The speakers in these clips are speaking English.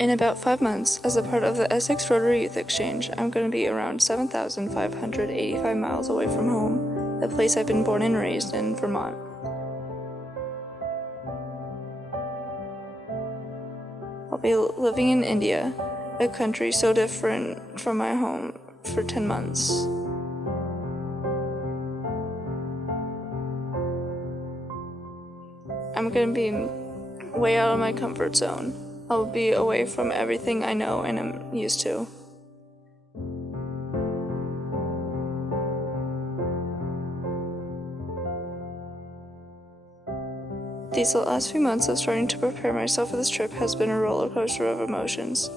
In about 5 months, as a part of the Essex Rotary Youth Exchange, I'm going to be around 7,585 miles away from home, the place I've been born and raised in, Vermont. I'll be living in India, a country so different from my home, for 10 months. I'm going to be way out of my comfort zone. I'll be away from everything I know and am used to. These last few months of starting to prepare myself for this trip has been a roller coaster of emotions.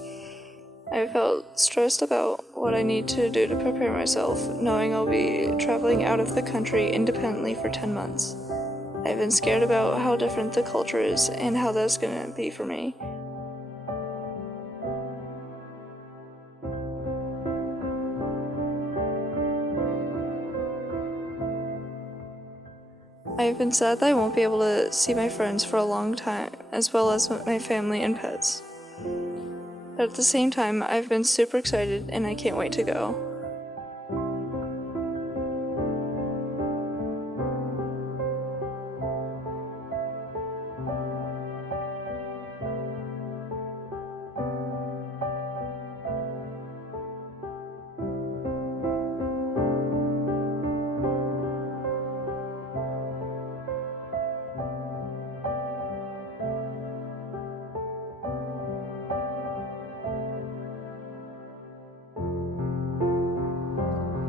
I felt stressed about what I need to do to prepare myself, knowing I'll be traveling out of the country independently for 10 months. I've been scared about how different the culture is and how that's going to be for me. I've been sad that I won't be able to see my friends for a long time, as well as my family and pets. But at the same time, I've been super excited and I can't wait to go.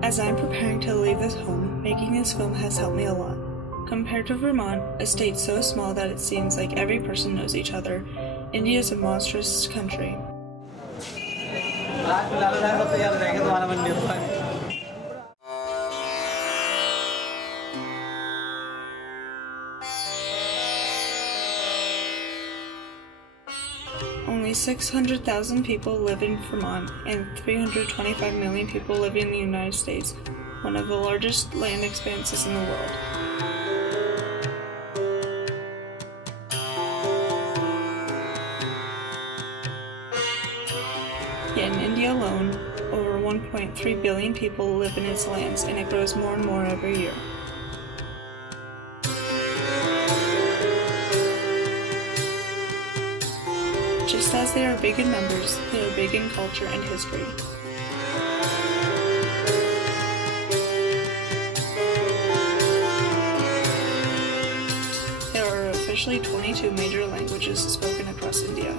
As I'm preparing to leave this home, making this film has helped me a lot. Compared to Vermont, a state so small that it seems like every person knows each other, India is a monstrous country. Only 600,000 people live in Vermont, and 325 million people live in the United States, one of the largest land expanses in the world. Yet in India alone, over 1.3 billion people live in its lands, and it grows more and more every year. Just as they are big in numbers, they are big in culture and history. There are officially 22 major languages spoken across India.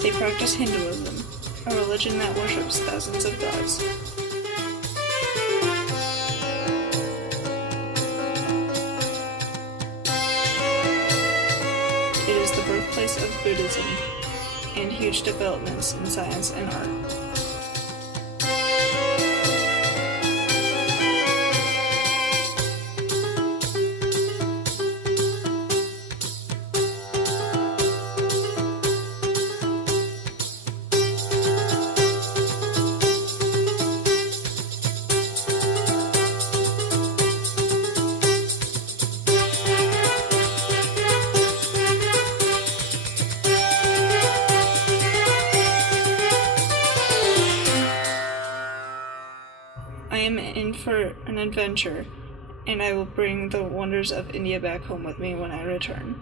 They practice Hinduism, a religion that worships thousands of gods. It is the birthplace of Buddhism and huge developments in science and art. I am in for an adventure, and I will bring the wonders of India back home with me when I return.